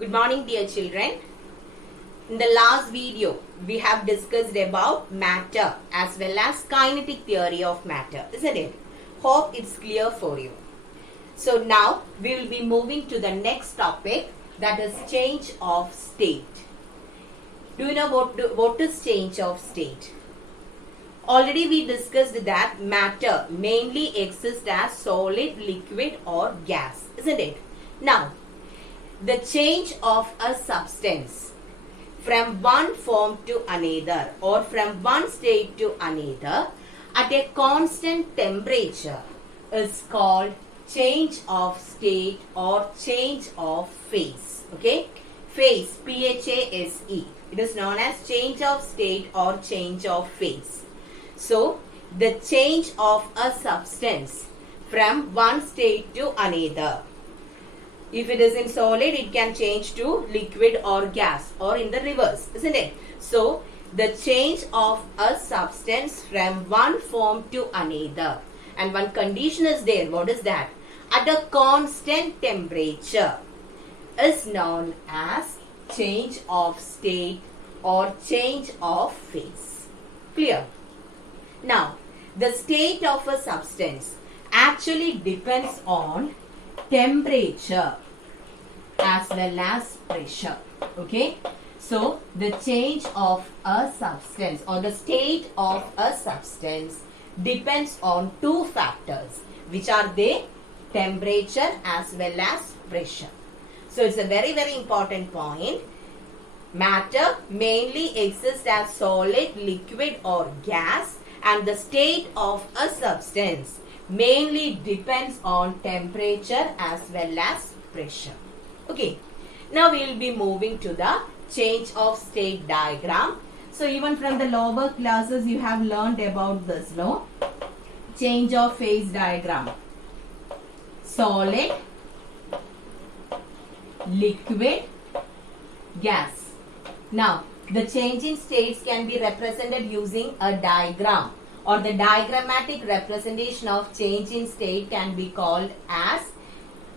Good morning, dear children. In the last video, we have discussed about matter as well as kinetic theory of matter, isn't it? Hope it's clear for you. So now we will be moving to the next topic, that is change of state. Do you know what is change of state? Already we discussed that matter mainly exists as solid, liquid or gas, isn't it? Now, the change of a substance from one form to another or from one state to another at a constant temperature is called change of state or change of phase. Okay? Phase, P-H-A-S-E. It is known as change of state or change of phase. So, the change of a substance from one state to another. If it is in solid, it can change to liquid or gas, or in the reverse, isn't it? So, the change of a substance from one form to another. And one condition is there. What is that? At a constant temperature is known as change of state or change of phase. Clear? Now, the state of a substance actually depends on temperature as well as pressure. Okay, so the change of a substance or the state of a substance depends on two factors, which are they? Temperature as well as pressure. So it's a very important point. Matter mainly exists as solid, liquid or gas, and the state of a substance mainly depends on temperature as well as pressure. Okay, now we will be moving to the change of state diagram. So even from the lower classes you have learned about this, no? Change of phase diagram. Solid, liquid, gas. Now the changing states can be represented using a diagram, or the diagrammatic representation of change in state can be called as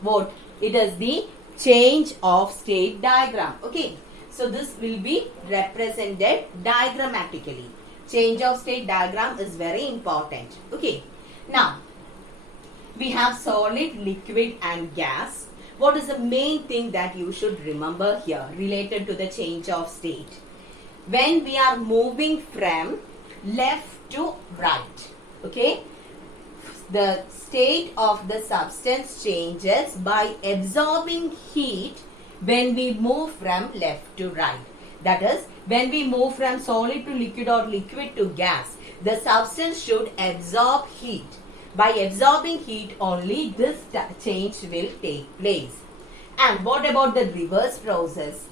what? It is the change of state diagram. Okay, so this will be represented diagrammatically. Change of state diagram is very important. Okay, now we have solid, liquid and gas. What is the main thing that you should remember here related to the change of state? When we are moving from left to right, okay, the state of the substance changes by absorbing heat when we move from left to right. That is, when we move from solid to liquid or liquid to gas, the substance should absorb heat. By absorbing heat only, this change will take place. And what about the reverse process?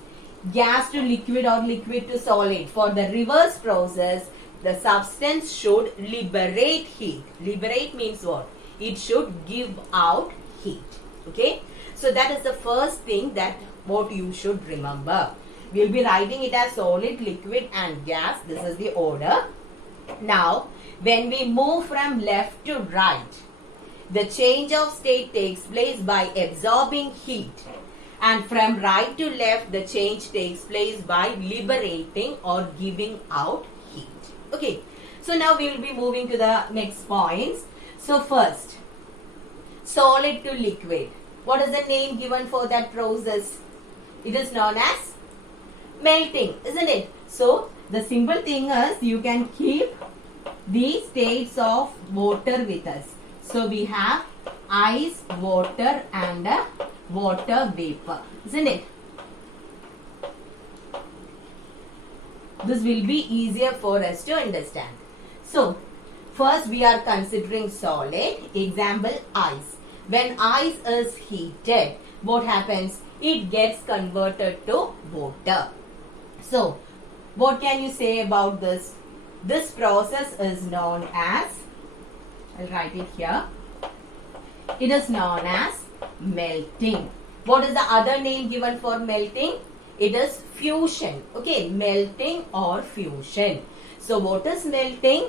Gas to liquid or liquid to solid. For the reverse process, the substance should liberate heat. Liberate means what? It should give out heat. Okay. So that is the first thing that what you should remember. We will be writing it as solid, liquid and gas. This is the order. Now, when we move from left to right, the change of state takes place by absorbing heat. And from right to left, the change takes place by liberating or giving out heat. Okay, so now we will be moving to the next points. So first, solid to liquid. What is the name given for that process? It is known as melting, isn't it? So the simple thing is you can keep the states of water with us. So we have ice, water and water vapor, isn't it? This will be easier for us to understand. So, first we are considering solid. Example, ice. When ice is heated, what happens? It gets converted to water. So, what can you say about this? This process is known as, I'll write it here. It is known as melting. What is the other name given for melting? It is fusion. Okay, melting or fusion. So what is melting?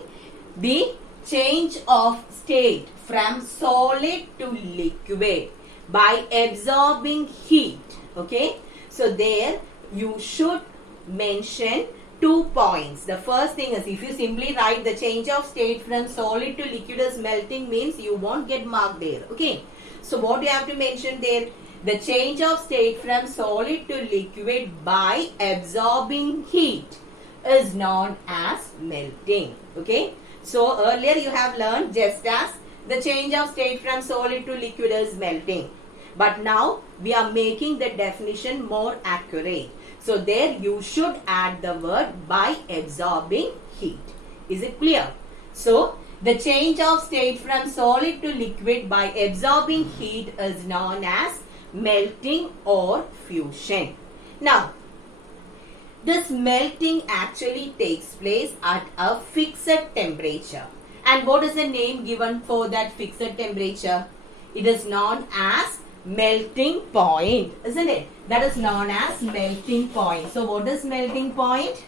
The change of state from solid to liquid by absorbing heat. Okay, So there you should mention 2 points. The first thing is, if you simply write the change of state from solid to liquid is melting, means you won't get marked there. Okay. So what you have to mention there? The change of state from solid to liquid by absorbing heat is known as melting. Okay. So earlier you have learned just as the change of state from solid to liquid is melting. But now we are making the definition more accurate. So there you should add the word by absorbing heat. Is it clear? So the change of state from solid to liquid by absorbing heat is known as melting or fusion. Now, this melting actually takes place at a fixed temperature. And what is the name given for that fixed temperature? It is known as melting point, isn't it? That is known as melting point. So what is melting point?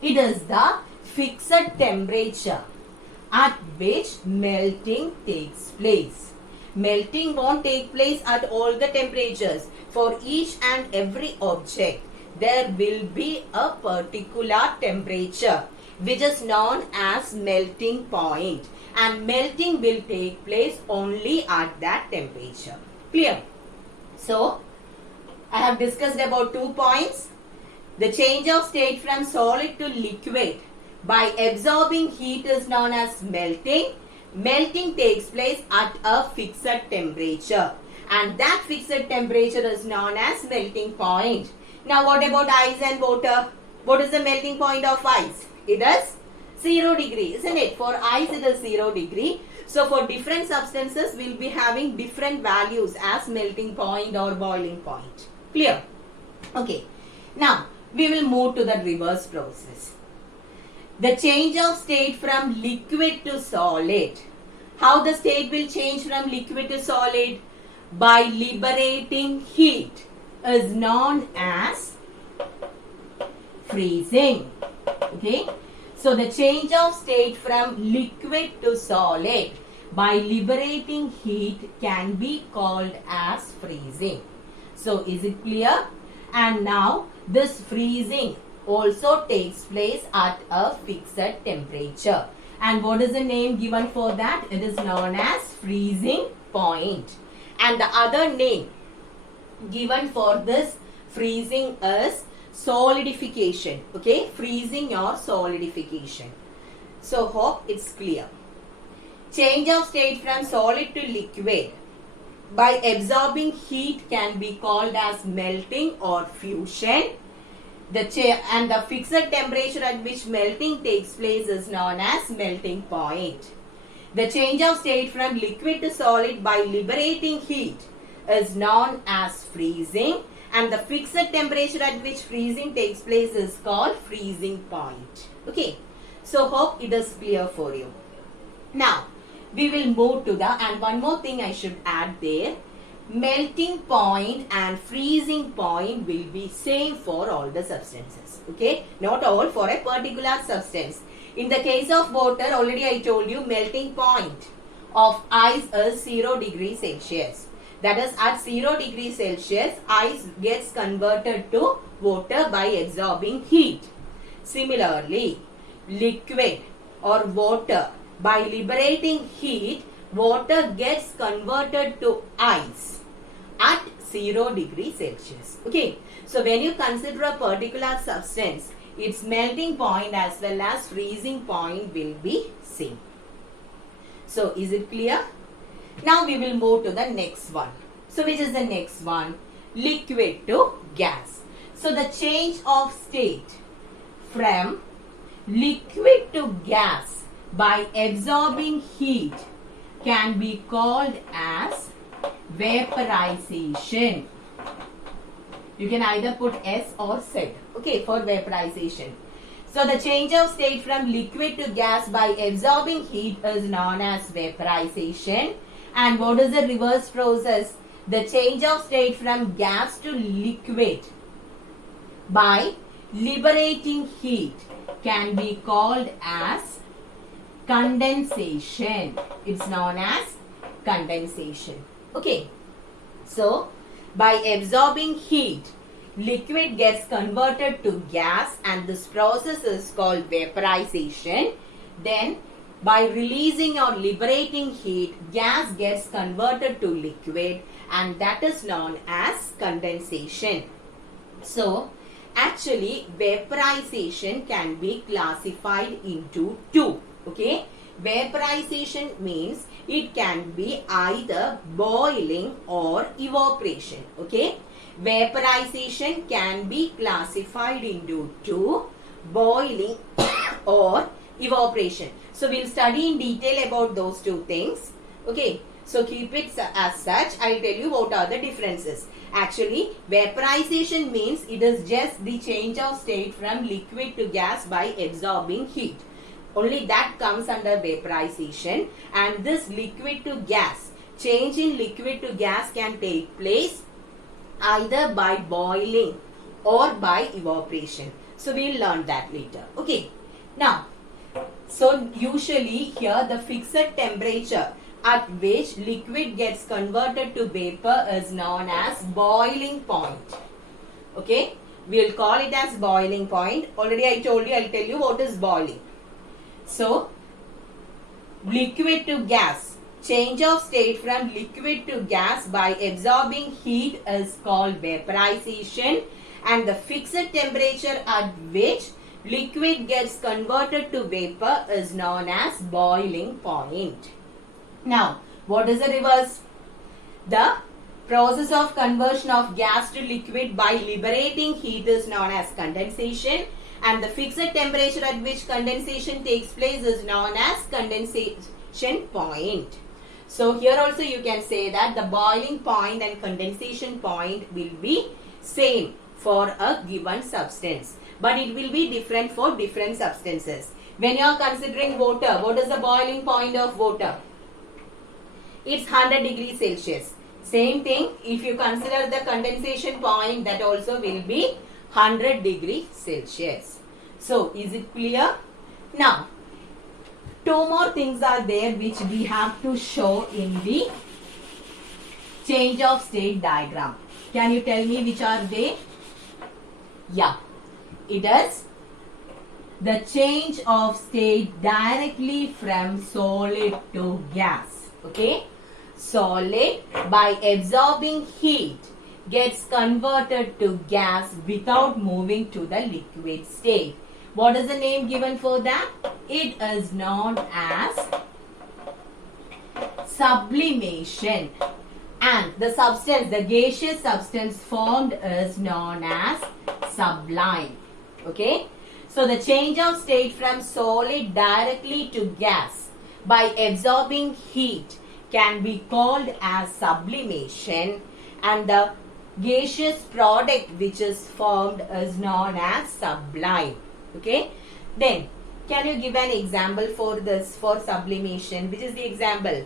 It is the fixed temperature at which melting takes place. Melting won't take place at all the temperatures. For each and every object, there will be a particular temperature which is known as melting point. And melting will take place only at that temperature. Clear? So, I have discussed about 2 points. The change of state from solid to liquid by absorbing heat is known as melting. Melting takes place at a fixed temperature. And that fixed temperature is known as melting point. Now, what about ice and water? What is the melting point of ice? It is 0 degree, isn't it? For ice it is 0 degree. So for different substances we will be having different values as melting point or boiling point. Clear? Okay. Now we will move to the reverse process. The change of state from liquid to solid. How the state will change from liquid to solid? By liberating heat is known as freezing. Okay. So the change of state from liquid to solid by liberating heat can be called as freezing. So is it clear? And now this freezing also takes place at a fixed temperature. And what is the name given for that? It is known as freezing point. And the other name given for this freezing is solidification. Okay, freezing or solidification. So hope it's clear. Change of state from solid to liquid by absorbing heat can be called as melting or fusion. And the fixed temperature at which melting takes place is known as melting point. The change of state from liquid to solid by liberating heat is known as freezing. And the fixed temperature at which freezing takes place is called freezing point. Okay. So hope it is clear for you. Now, we will move to and one more thing I should add there. Melting point and freezing point will be same for all the substances. Okay. Not all, for a particular substance. In the case of water, already I told you melting point of ice is 0 degrees Celsius. That is, at 0 degrees Celsius, ice gets converted to water by absorbing heat. Similarly, liquid or water, by liberating heat, water gets converted to ice at 0 degrees Celsius. Okay. So when you consider a particular substance, its melting point as well as freezing point will be same. So is it clear? Now we will move to the next one. So which is the next one? Liquid to gas. So the change of state from liquid to gas by absorbing heat can be called as vaporization. You can either put S or Z, okay, for vaporization. So the change of state from liquid to gas by absorbing heat is known as vaporization. And what is the reverse process? The change of state from gas to liquid by liberating heat can be called as condensation. It's known as condensation. Okay. So By absorbing heat, liquid gets converted to gas, and this process is called vaporization. Then by releasing or liberating heat, gas gets converted to liquid, and that is known as condensation. So actually vaporization can be classified into two. Okay, vaporization means it can be either boiling or evaporation. Okay, vaporization can be classified into two, boiling or evaporation. So we'll study in detail about those two things. Okay, so keep it as such. I'll tell you what are the differences. Actually, vaporization means it is just the change of state from liquid to gas by absorbing heat. Only that comes under vaporization, and this liquid to gas, change in liquid to gas can take place either by boiling or by evaporation. So we'll learn that later. Okay. Now, so usually here the fixed temperature at which liquid gets converted to vapor is known as boiling point. Okay, we'll call it as boiling point. Already I told you, I'll tell you what is boiling. So, liquid to gas, change of state from liquid to gas by absorbing heat is called vaporization, and the fixed temperature at which liquid gets converted to vapor is known as boiling point. Now, what is the reverse? The process of conversion of gas to liquid by liberating heat is known as condensation, and the fixed temperature at which condensation takes place is known as condensation point. So here also you can say that the boiling point and condensation point will be same for a given substance, but it will be different for different substances. When you are considering water, what is the boiling point of water? It's 100 degrees Celsius. Same thing, if you consider the condensation point, that also will be 100 degrees Celsius. So, is it clear? Now, two more things are there which we have to show in the change of state diagram. Can you tell me which are they? Yeah, it is the change of state directly from solid to gas. Okay, solid by absorbing heat gets converted to gas without moving to the liquid state. What is the name given for that? It is known as sublimation, and the substance, the gaseous substance formed is known as sublime. Okay, so the change of state from solid directly to gas by absorbing heat can be called as sublimation, and the gaseous product which is formed is known as sublime. Okay, then can you give an example for this, for sublimation? Which is the example?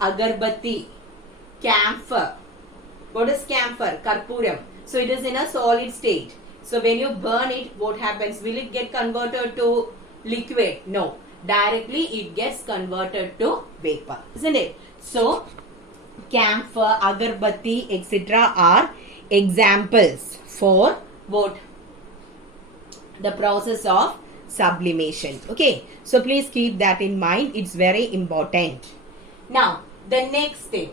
Agarbatti, camphor. What is camphor? Karpuram. So it is in a solid state. So when you burn it, what happens? Will it get converted to liquid? No. Directly it gets converted to vapor, isn't it? So camphor, agarbatti, etc. are examples for what? The process of sublimation. Okay, so please keep that in mind. It's very important. Now, the next thing,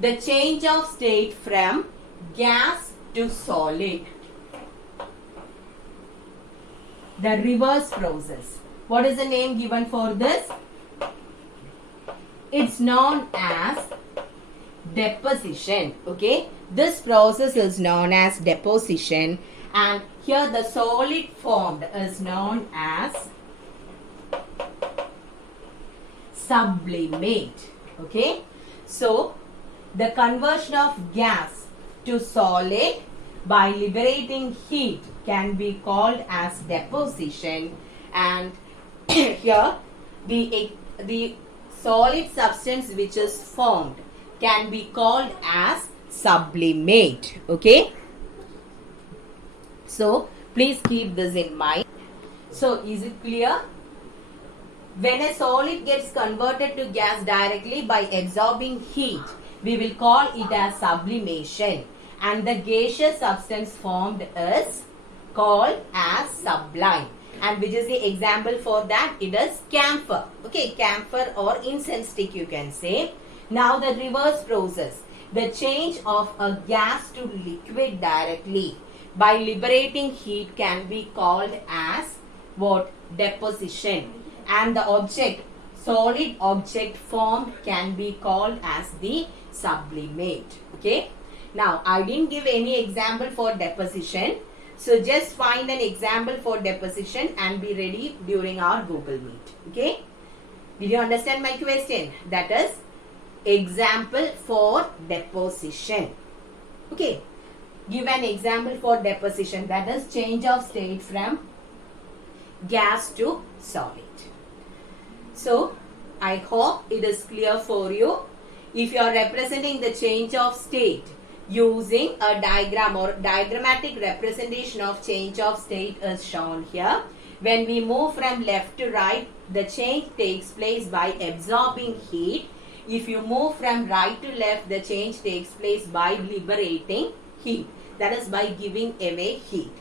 the change of state from gas to solid. The reverse process. What is the name given for this? It's known as deposition. Okay, this process is known as deposition, and here the solid formed is known as sublimate. Okay, so the conversion of gas to solid by liberating heat can be called as deposition, and here the solid substance which is formed can be called as sublimate. Okay, so please keep this in mind. So is it clear? When a solid gets converted to gas directly by absorbing heat, we will call it as sublimation. And the gaseous substance formed is called as sublime. And which is the example for that? It is camphor. Okay, camphor or incense stick you can say. Now the reverse process. The change of a gas to liquid directly by liberating heat can be called as what? Deposition. And the object, solid object formed can be called as the sublimate. Okay. Now I didn't give any example for deposition. So just find an example for deposition and be ready during our Google Meet. Okay. Did you understand my question? That is example for deposition. Okay. Give an example for deposition. That is change of state from gas to solid. So I hope it is clear for you. If you are representing the change of state using a diagram or diagrammatic representation of change of state is shown here. When we move from left to right, the change takes place by absorbing heat. If you move from right to left, the change takes place by liberating heat. That is by giving away heat.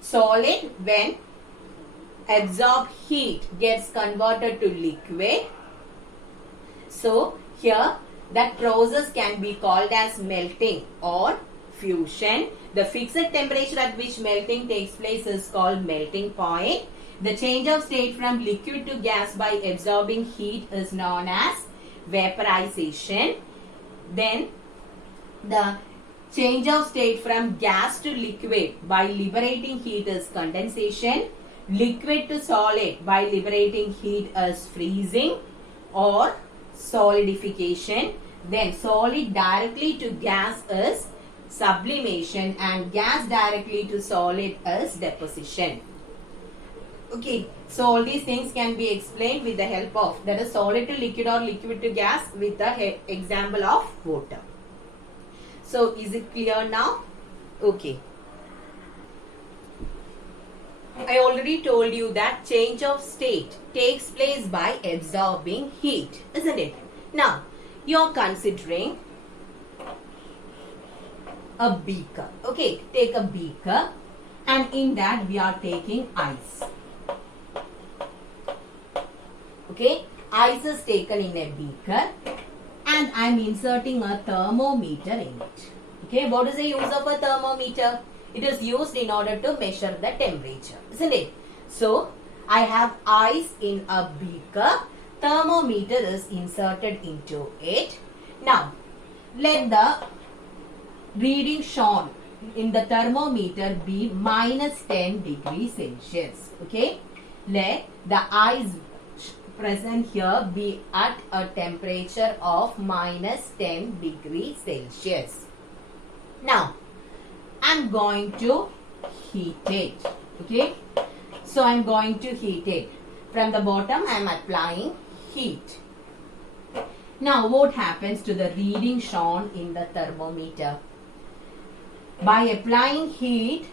Solid, when absorbed heat, gets converted to liquid. So here that process can be called as melting or fusion. The fixed temperature at which melting takes place is called melting point. The change of state from liquid to gas by absorbing heat is known as vaporization. Then the change of state from gas to liquid by liberating heat is condensation. Liquid to solid by liberating heat is freezing or solidification. Then solid directly to gas is sublimation and gas directly to solid is deposition. Okay, so all these things can be explained with the help of, that is solid to liquid or liquid to gas with the example of water. So is it clear now? Okay. I already told you that change of state takes place by absorbing heat, isn't it? Now, you are considering a beaker. Okay, take a beaker and in that we are taking ice. Okay, ice is taken in a beaker and I am inserting a thermometer in it. Okay, what is the use of a thermometer? It is used in order to measure the temperature, isn't it? So, I have ice in a beaker. Thermometer is inserted into it. Now, let the reading shown in the thermometer be minus 10 degrees Celsius. Okay, let the ice present here be at a temperature of minus 10 degrees Celsius. Now, I'm going to heat it. Okay, so I'm going to heat it. From the bottom, I'm applying heat. Now, what happens to the reading shown in the thermometer? By applying heat,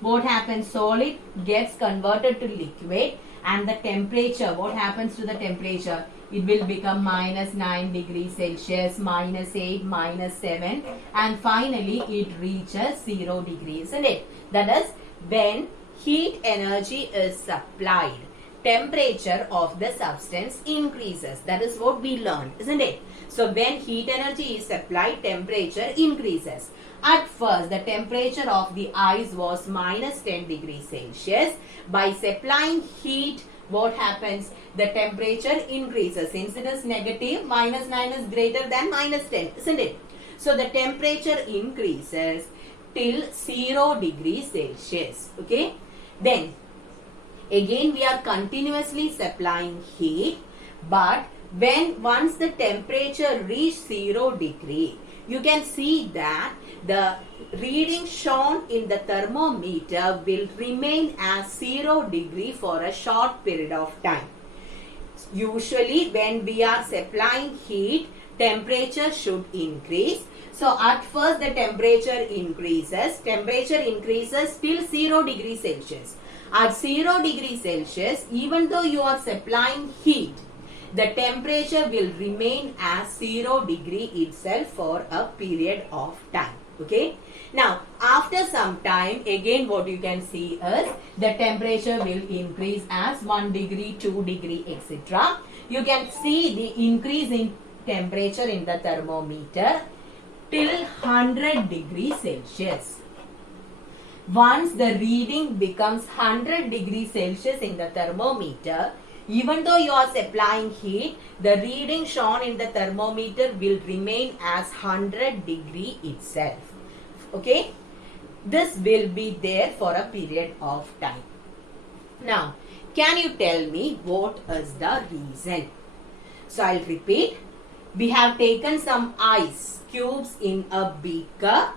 what happens? Solid gets converted to liquid and the temperature, what happens to the temperature? It will become minus 9 degrees Celsius, minus 8, minus 7 and finally it reaches 0 degrees, isn't it? That is when heat energy is supplied, temperature of the substance increases. That is what we learned, isn't it? So when heat energy is supplied, temperature increases. At first, the temperature of the ice was minus 10 degrees Celsius. By supplying heat, what happens? The temperature increases. Since it is negative, minus 9 is greater than minus 10, isn't it? So the temperature increases till 0 degrees Celsius. Okay. Then, again we are continuously supplying heat, but once the temperature reaches 0 degree, you can see that the reading shown in the thermometer will remain as 0 degree for a short period of time. Usually when we are supplying heat, temperature should increase. So at first the temperature increases till 0 degrees Celsius. At 0 degrees Celsius, even though you are supplying heat, the temperature will remain as 0 degree itself for a period of time. Okay. Now, after some time, again what you can see is the temperature will increase as 1 degree, 2 degree, etc. You can see the increase in temperature in the thermometer till 100 degrees Celsius. Once the reading becomes 100 degrees Celsius in the thermometer, even though you are supplying heat, the reading shown in the thermometer will remain as 100 degree itself. Okay? This will be there for a period of time. Now, can you tell me what is the reason? So, I'll repeat. We have taken some ice cubes in a beaker.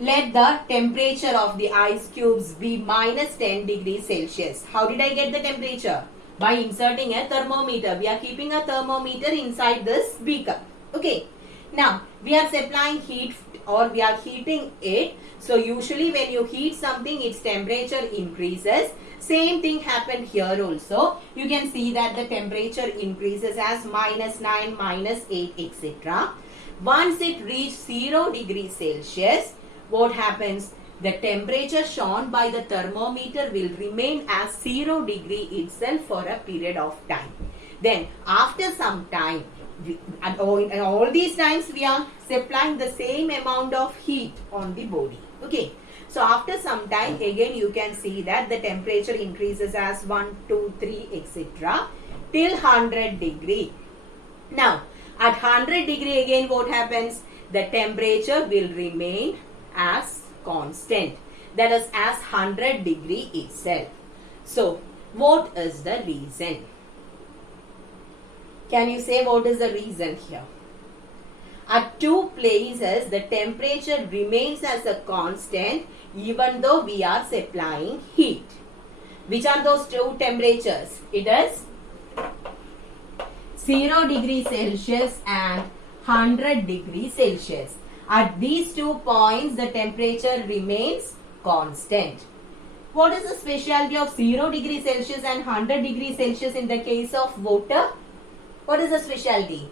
Let the temperature of the ice cubes be minus 10 degrees Celsius. How did I get the temperature? By inserting a thermometer. We are keeping a thermometer inside this beaker. Okay. Now, we are supplying heat or we are heating it. So, usually when you heat something, its temperature increases. Same thing happened here also. You can see that the temperature increases as minus 9, minus 8, etc. Once it reaches 0 degrees Celsius, what happens? The temperature shown by the thermometer will remain as 0 degree itself for a period of time. Then after some time, in all these times we are supplying the same amount of heat on the body. Okay. So after some time again you can see that the temperature increases as 1, 2, 3, etc. till 100 degree. Now at 100 degree again what happens? The temperature will remain as constant, that is as 100 degree itself. So what is the reason? Can you say what is the reason here? At two places the temperature remains as a constant even though we are supplying heat. Which are those two temperatures? It is 0 degree Celsius and 100 degrees Celsius. At these 2 points, the temperature remains constant. What is the specialty of 0 degree Celsius and 100 degree Celsius in the case of water? What is the specialty?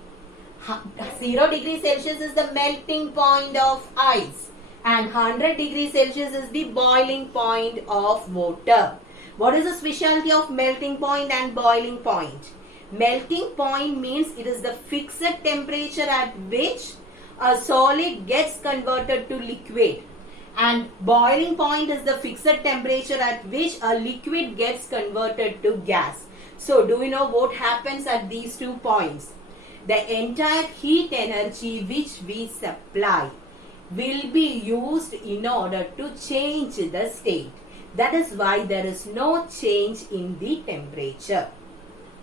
0 degree Celsius is the melting point of ice and 100 degree Celsius is the boiling point of water. What is the specialty of melting point and boiling point? Melting point means it is the fixed temperature at which a solid gets converted to liquid, and boiling point is the fixed temperature at which a liquid gets converted to gas. So do you know what happens at these 2 points? The entire heat energy which we supply will be used in order to change the state. That is why there is no change in the temperature.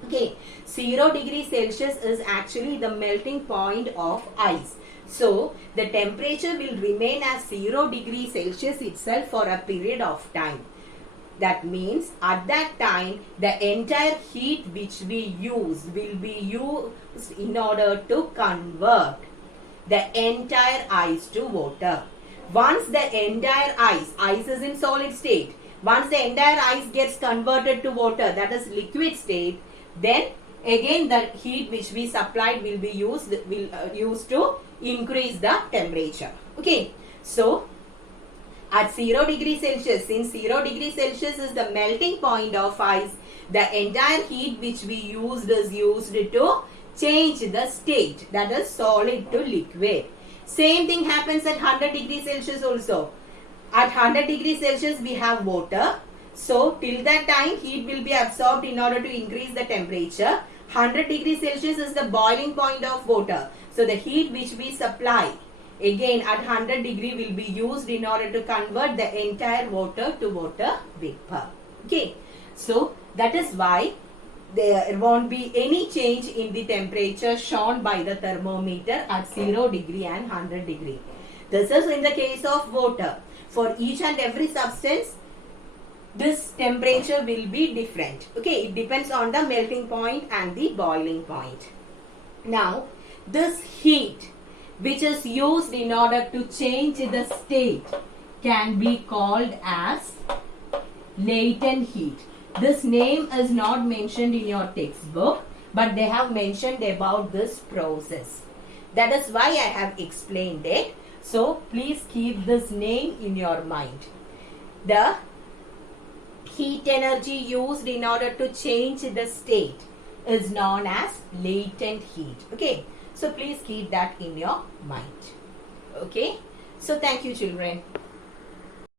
Okay, 0 degree Celsius is actually the melting point of ice. So, the temperature will remain as 0 degree Celsius itself for a period of time. That means at that time, the entire heat which we use will be used in order to convert the entire ice to water. Once the entire ice is in solid state, once the entire ice gets converted to water, that is liquid state, then again the heat which we supplied will be used to increase the temperature. Okay, so at 0 degree Celsius, since 0 degree Celsius is the melting point of ice, the entire heat which we used is used to change the state, that is solid to liquid. Same thing happens at 100 degree Celsius also. At 100 degree Celsius we have water. So till that time heat will be absorbed in order to increase the temperature. 100 degree Celsius is the boiling point of water. So the heat which we supply again at 100 degree will be used in order to convert the entire water to water vapor. Okay. So that is why there won't be any change in the temperature shown by the thermometer at 0 degree and 100 degree. This is in the case of water. For each and every substance, this temperature will be different. Okay, it depends on the melting point and the boiling point. Now, this heat which is used in order to change the state can be called as latent heat. This name is not mentioned in your textbook, but they have mentioned about this process. That is why I have explained it. So please keep this name in your mind. The heat energy used in order to change the state is known as latent heat. Okay, so please keep that in your mind. Okay, so thank you, children.